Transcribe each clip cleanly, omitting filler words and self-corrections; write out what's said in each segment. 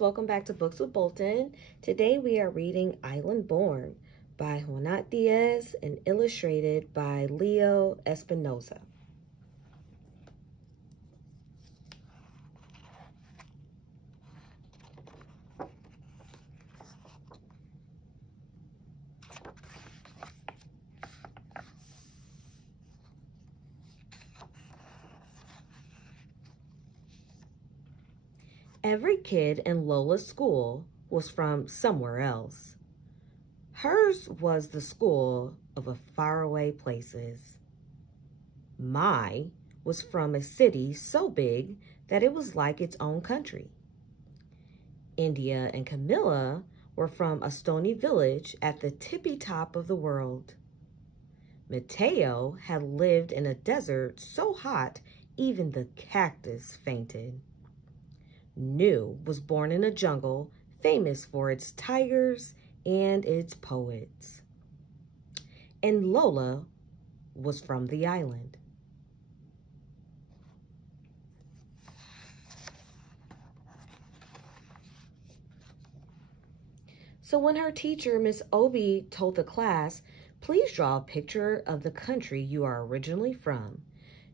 welcome back to Books with Bolton. Today we are reading Islandborn by Juanat Diaz and illustrated by Leo Espinosa. Every kid in Lola's school was from somewhere else. Hers was the school of a faraway places. My was from a city so big that it was like its own country. India and Camilla were from a stony village at the tippy top of the world. Mateo had lived in a desert so hot even the cactus fainted. New was born in a jungle famous for its tigers and its poets. And Lola was from the island. So when her teacher, Miss Obi, told the class, please draw a picture of the country you are originally from,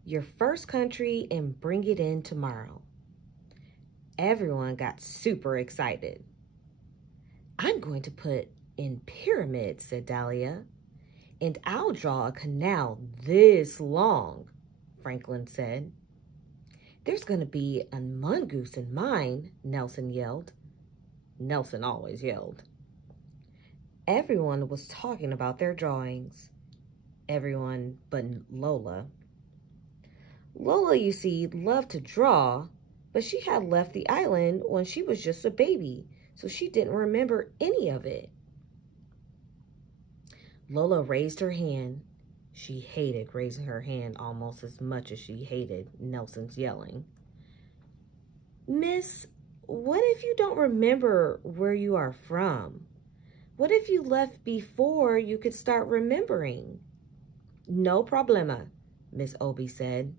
your first country, and bring it in tomorrow. Everyone got super excited. I'm going to put in pyramids, said Dahlia. And I'll draw a canal this long, Franklin said. There's going to be a mongoose in mine, Nelson yelled. Nelson always yelled. Everyone was talking about their drawings. Everyone but Lola. Lola, you see, loved to draw, but she had left the island when she was just a baby, so she didn't remember any of it. Lola raised her hand. She hated raising her hand almost as much as she hated Nelson's yelling. Miss, what if you don't remember where you are from? What if you left before you could start remembering? No problema, Miss Obi said.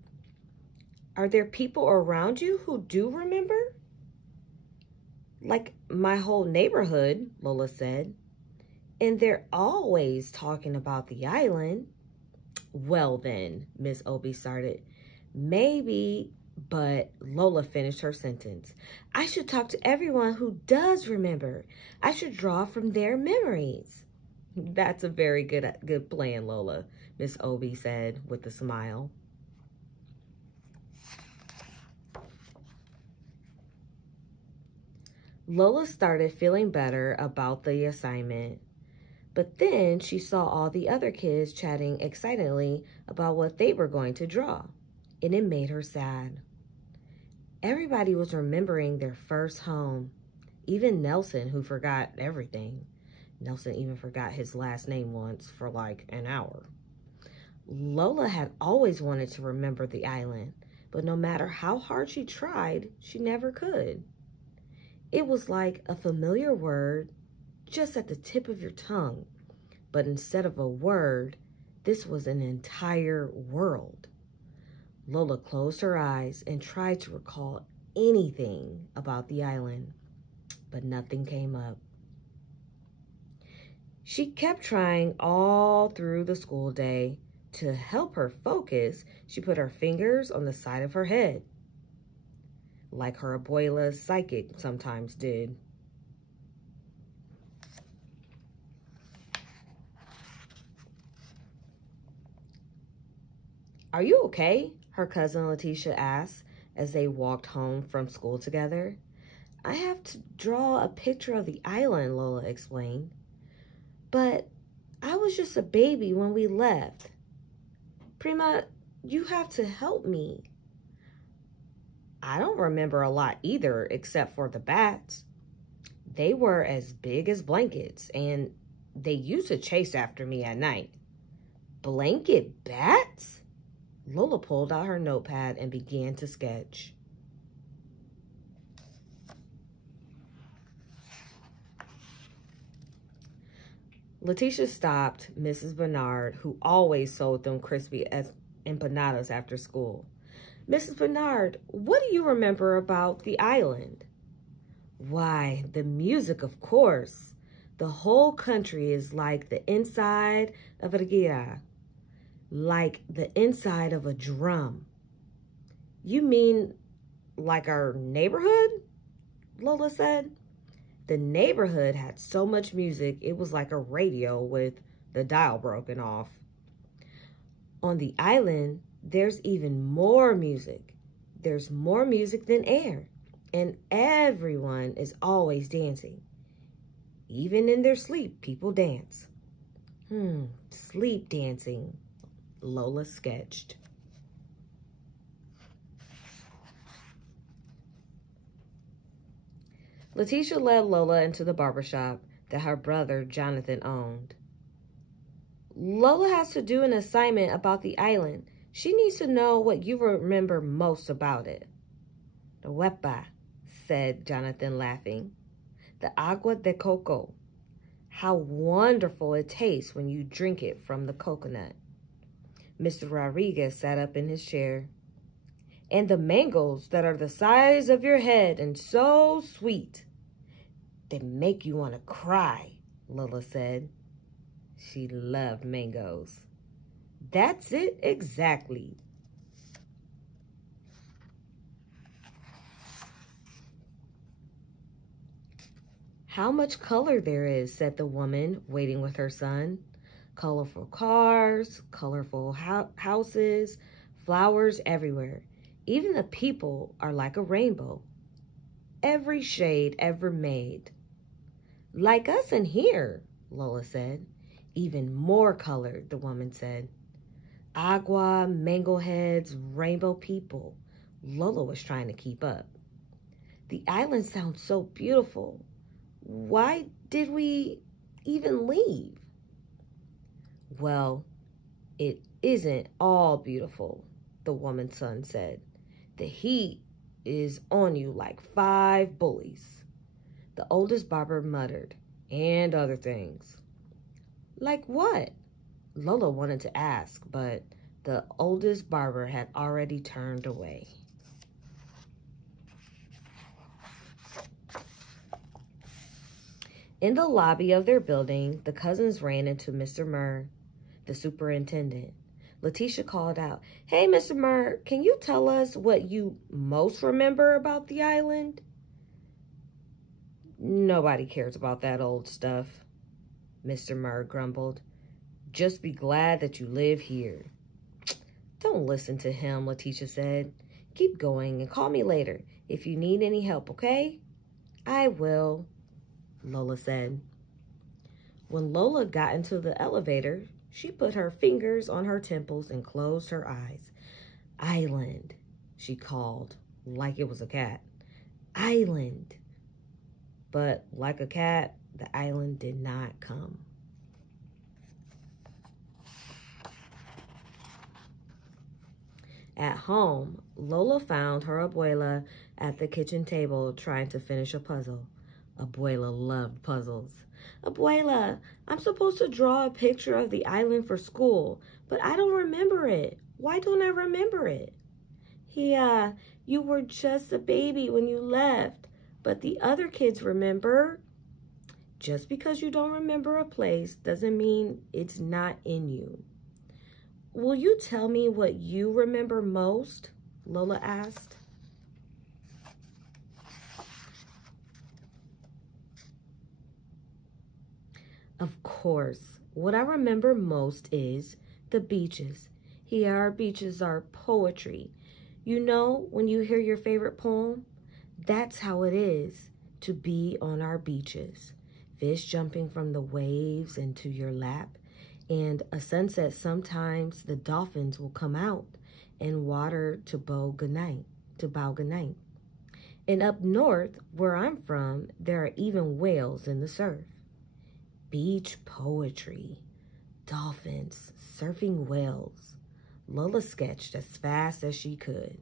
Are there people around you who do remember? Like my whole neighborhood, Lola said. And they're always talking about the island. Well then, Miss Obi started. Maybe, but Lola finished her sentence. I should talk to everyone who does remember. I should draw from their memories. That's a very good plan, Lola, Miss Obi said with a smile. Lola started feeling better about the assignment, but then she saw all the other kids chatting excitedly about what they were going to draw, and it made her sad. Everybody was remembering their first home, even Nelson, who forgot everything. Nelson even forgot his last name once for like an hour. Lola had always wanted to remember the island, but no matter how hard she tried, she never could. It was like a familiar word just at the tip of your tongue. But instead of a word, this was an entire world. Lola closed her eyes and tried to recall anything about the island, but nothing came up. She kept trying all through the school day. To help her focus, she put her fingers on the side of her head, like her abuela psychic sometimes did. Are you okay? Her cousin Letitia asked as they walked home from school together. I have to draw a picture of the island, Lola explained. But I was just a baby when we left. Prima, you have to help me. I don't remember a lot either, except for the bats. They were as big as blankets, and they used to chase after me at night. Blanket bats? Lola pulled out her notepad and began to sketch. Letitia stopped Mrs. Bernard, who always sold them crispy empanadas after school. Mrs. Bernard, what do you remember about the island? Why, the music, of course. The whole country is like the inside of a gira, like the inside of a drum. You mean like our neighborhood? Lola said. The neighborhood had so much music, it was like a radio with the dial broken off. On the island, there's even more music. There's more music than air, and everyone is always dancing. Even in their sleep, people dance. Sleep dancing, Lola sketched. Letitia led Lola into the barbershop that her brother Jonathan owned. Lola has to do an assignment about the island. She needs to know what you remember most about it. The huepa, said Jonathan, laughing. The agua de coco. How wonderful it tastes when you drink it from the coconut. Mr. Rodriguez sat up in his chair. And the mangoes that are the size of your head and so sweet. They make you want to cry, Lola said. She loved mangoes. That's it exactly. How much color there is, said the woman waiting with her son. Colorful cars, colorful houses, flowers everywhere. Even the people are like a rainbow. Every shade ever made. Like us in here, Lola said. Even more colored, the woman said. Agua, mango heads, rainbow people. Lola was trying to keep up. The island sounds so beautiful. Why did we even leave? Well, it isn't all beautiful, the woman's son said. The heat is on you like 5 bullies. The oldest barber muttered, and other things. Like what? Lola wanted to ask, but the oldest barber had already turned away. In the lobby of their building, the cousins ran into Mr. Murr, the superintendent. Letitia called out, Hey, Mr. Murr, can you tell us what you most remember about the island? Nobody cares about that old stuff, Mr. Murr grumbled. Just be glad that you live here. Don't listen to him, Letitia said. Keep going and call me later if you need any help, okay? I will, Lola said. When Lola got into the elevator, she put her fingers on her temples and closed her eyes. Island, she called, like it was a cat. Island. But like a cat, the island did not come. At home, Lola found her abuela at the kitchen table trying to finish a puzzle. Abuela loved puzzles. Abuela, I'm supposed to draw a picture of the island for school, but I don't remember it. Why don't I remember it? Yeah, you were just a baby when you left, but the other kids remember. Just because you don't remember a place doesn't mean it's not in you. Will you tell me what you remember most? Lola asked. Of course, what I remember most is the beaches. Here, our beaches are poetry. You know, when you hear your favorite poem, that's how it is to be on our beaches. Fish jumping from the waves into your lap, and a sunset. Sometimes the dolphins will come out and water to bow goodnight. And up north, where I'm from, there are even whales in the surf. Beach poetry, dolphins, surfing whales. Lola sketched as fast as she could.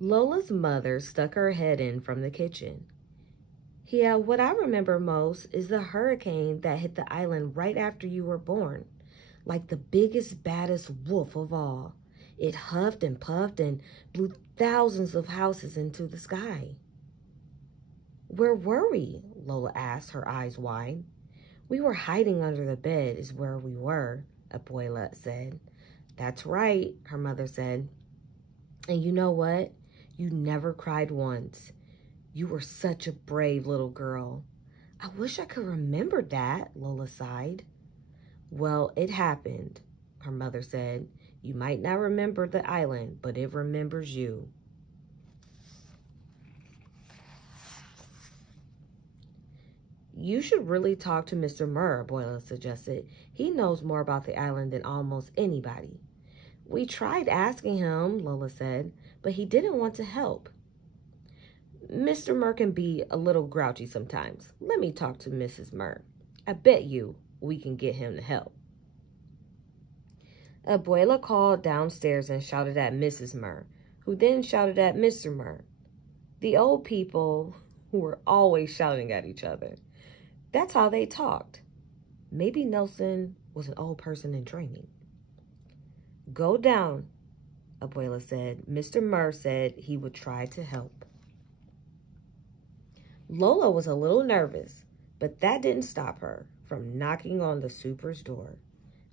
Lola's mother stuck her head in from the kitchen. Yeah, what I remember most is the hurricane that hit the island right after you were born, like the biggest, baddest wolf of all. It huffed and puffed and blew thousands of houses into the sky. Where were we? Lola asked, her eyes wide. We were hiding under the bed is where we were, Abuela said. That's right, her mother said. And you know what? You never cried once. You were such a brave little girl. I wish I could remember that, Lola sighed. Well, it happened, her mother said. You might not remember the island, but it remembers you. You should really talk to Mr. Murr, Abuela suggested. He knows more about the island than almost anybody. We tried asking him, Lola said, but he didn't want to help. Mr. Murr can be a little grouchy sometimes. Let me talk to Mrs. Murr. I bet you we can get him to help. Abuela called downstairs and shouted at Mrs. Murr, who then shouted at Mr. Murr. The old people who were always shouting at each other. That's how they talked. Maybe Nelson was an old person in training. Go down, Abuela said. Mr. Murr said he would try to help. Lola was a little nervous, but that didn't stop her from knocking on the super's door.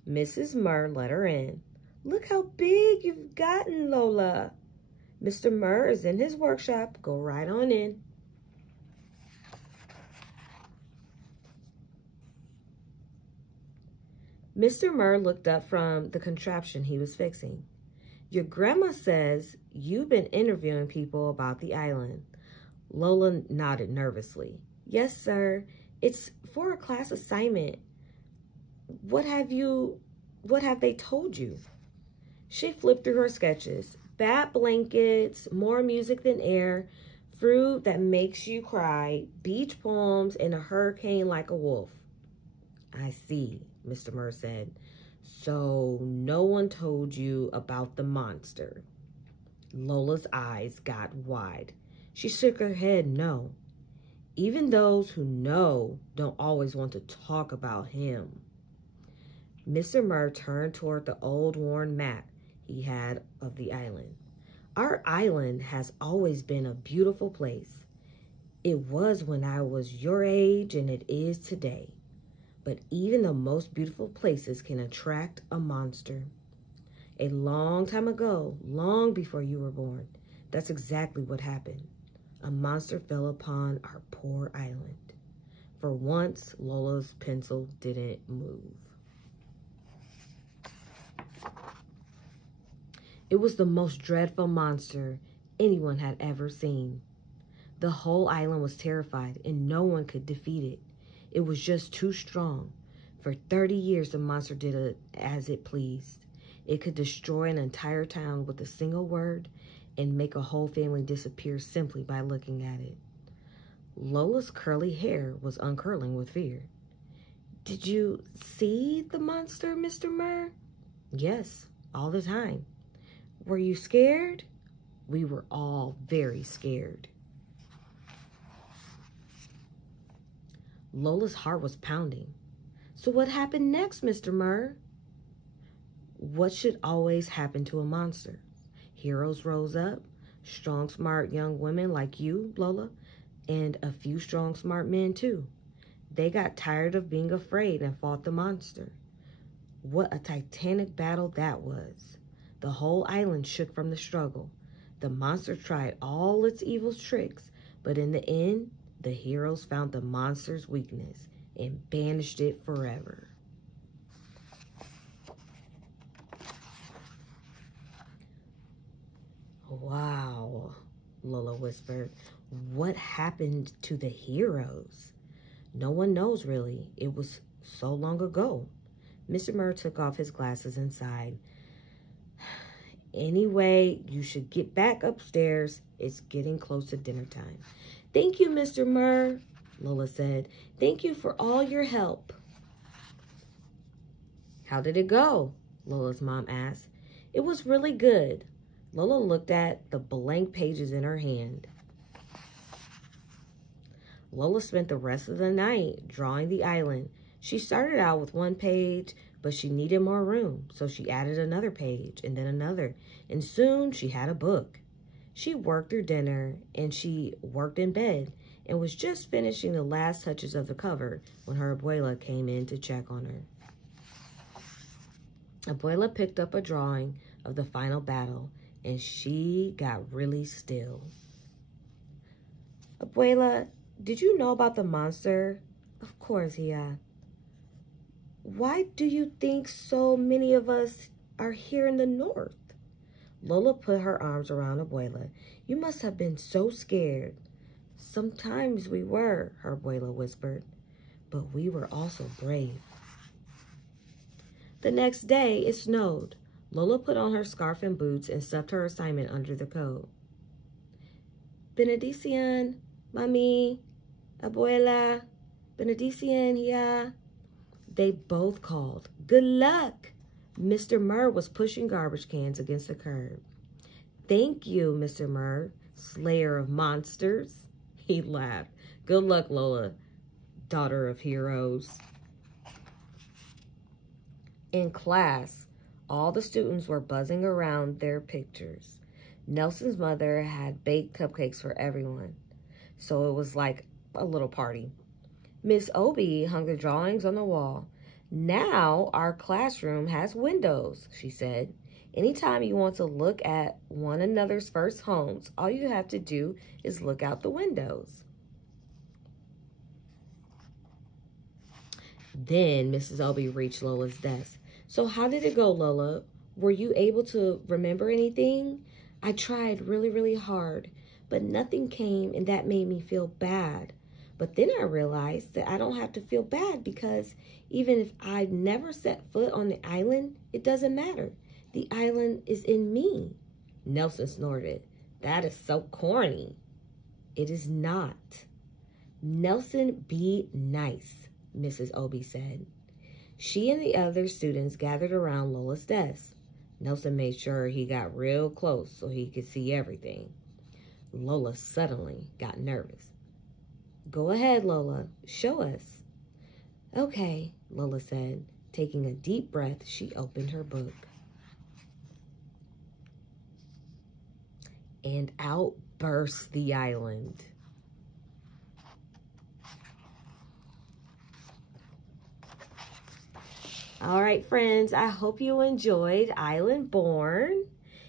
Mrs. Murr let her in. Look how big you've gotten, Lola. Mr. Murr is in his workshop. Go right on in. Mr. Murr looked up from the contraption he was fixing. Your grandma says you've been interviewing people about the island. Lola nodded nervously. Yes, sir. It's for a class assignment. What have they told you? She flipped through her sketches. Bad blankets, more music than air, fruit that makes you cry, beach poems, and a hurricane like a wolf. I see, Mr. Murr said. So no one told you about the monster. Lola's eyes got wide. She shook her head no. Even those who know don't always want to talk about him. Mr. Murr turned toward the old worn map he had of the island. Our island has always been a beautiful place. It was when I was your age and it is today. But even the most beautiful places can attract a monster. A long time ago, long before you were born, that's exactly what happened. A monster fell upon our poor island. For once, Lola's pencil didn't move. It was the most dreadful monster anyone had ever seen. The whole island was terrified and no one could defeat it. It was just too strong. For 30 years, the monster did it as it pleased. It could destroy an entire town with a single word and make a whole family disappear simply by looking at it. Lola's curly hair was uncurling with fear. Did you see the monster, Mr. Murr? Yes, all the time. Were you scared? We were all very scared. Lola's heart was pounding. So what happened next, Mr. Murr? What should always happen to a monster? Heroes rose up, strong, smart young women like you, Lola, and a few strong, smart men too. They got tired of being afraid and fought the monster. What a titanic battle that was. The whole island shook from the struggle. The monster tried all its evil tricks, but in the end, the heroes found the monster's weakness and banished it forever. Wow, Lola whispered. What happened to the heroes? No one knows, really. It was so long ago. Mr. Murr took off his glasses and sighed. Anyway, you should get back upstairs. It's getting close to dinner time. Thank you, Mr. Murr, Lola said. Thank you for all your help. How did it go? Lola's mom asked. It was really good. Lola looked at the blank pages in her hand. Lola spent the rest of the night drawing the island. She started out with one page but she needed more room, so she added another page and then another, and soon she had a book. She worked through dinner, and she worked in bed, and was just finishing the last touches of the cover when her abuela came in to check on her. Abuela picked up a drawing of the final battle, and she got really still. Abuela, did you know about the monster? Of course, yeah. Why do you think so many of us are here in the north? Lola put her arms around Abuela. You must have been so scared. Sometimes we were, her abuela whispered, but we were also brave. The next day, it snowed. Lola put on her scarf and boots and stuffed her assignment under the coat. Benedician, Mami, Abuela, Benedician, yeah. They both called. Good luck. Mr. Murr was pushing garbage cans against the curb. Thank you, Mr. Murr, slayer of monsters. He laughed. Good luck, Lola, daughter of heroes. In class, all the students were buzzing around their pictures. Nelson's mother had baked cupcakes for everyone, so it was like a little party. Miss Obie hung the drawings on the wall. Now our classroom has windows, she said. Anytime you want to look at one another's first homes, all you have to do is look out the windows. Then Mrs. Obie reached Lola's desk. So how did it go, Lola? Were you able to remember anything? I tried really, really hard, but nothing came, and that made me feel bad. But then I realized that I don't have to feel bad because even if I never set foot on the island, it doesn't matter. The island is in me. Nelson snorted. That is so corny. It is not. Nelson, be nice, Mrs. Obie said. She and the other students gathered around Lola's desk. Nelson made sure he got real close so he could see everything. Lola suddenly got nervous. Go ahead, Lola. Show us. Okay, Lola said. Taking a deep breath, she opened her book. And out burst the island. All right, friends, I hope you enjoyed Islandborn,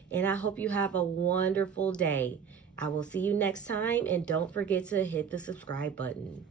and I hope you have a wonderful day. I will see you next time, and don't forget to hit the subscribe button.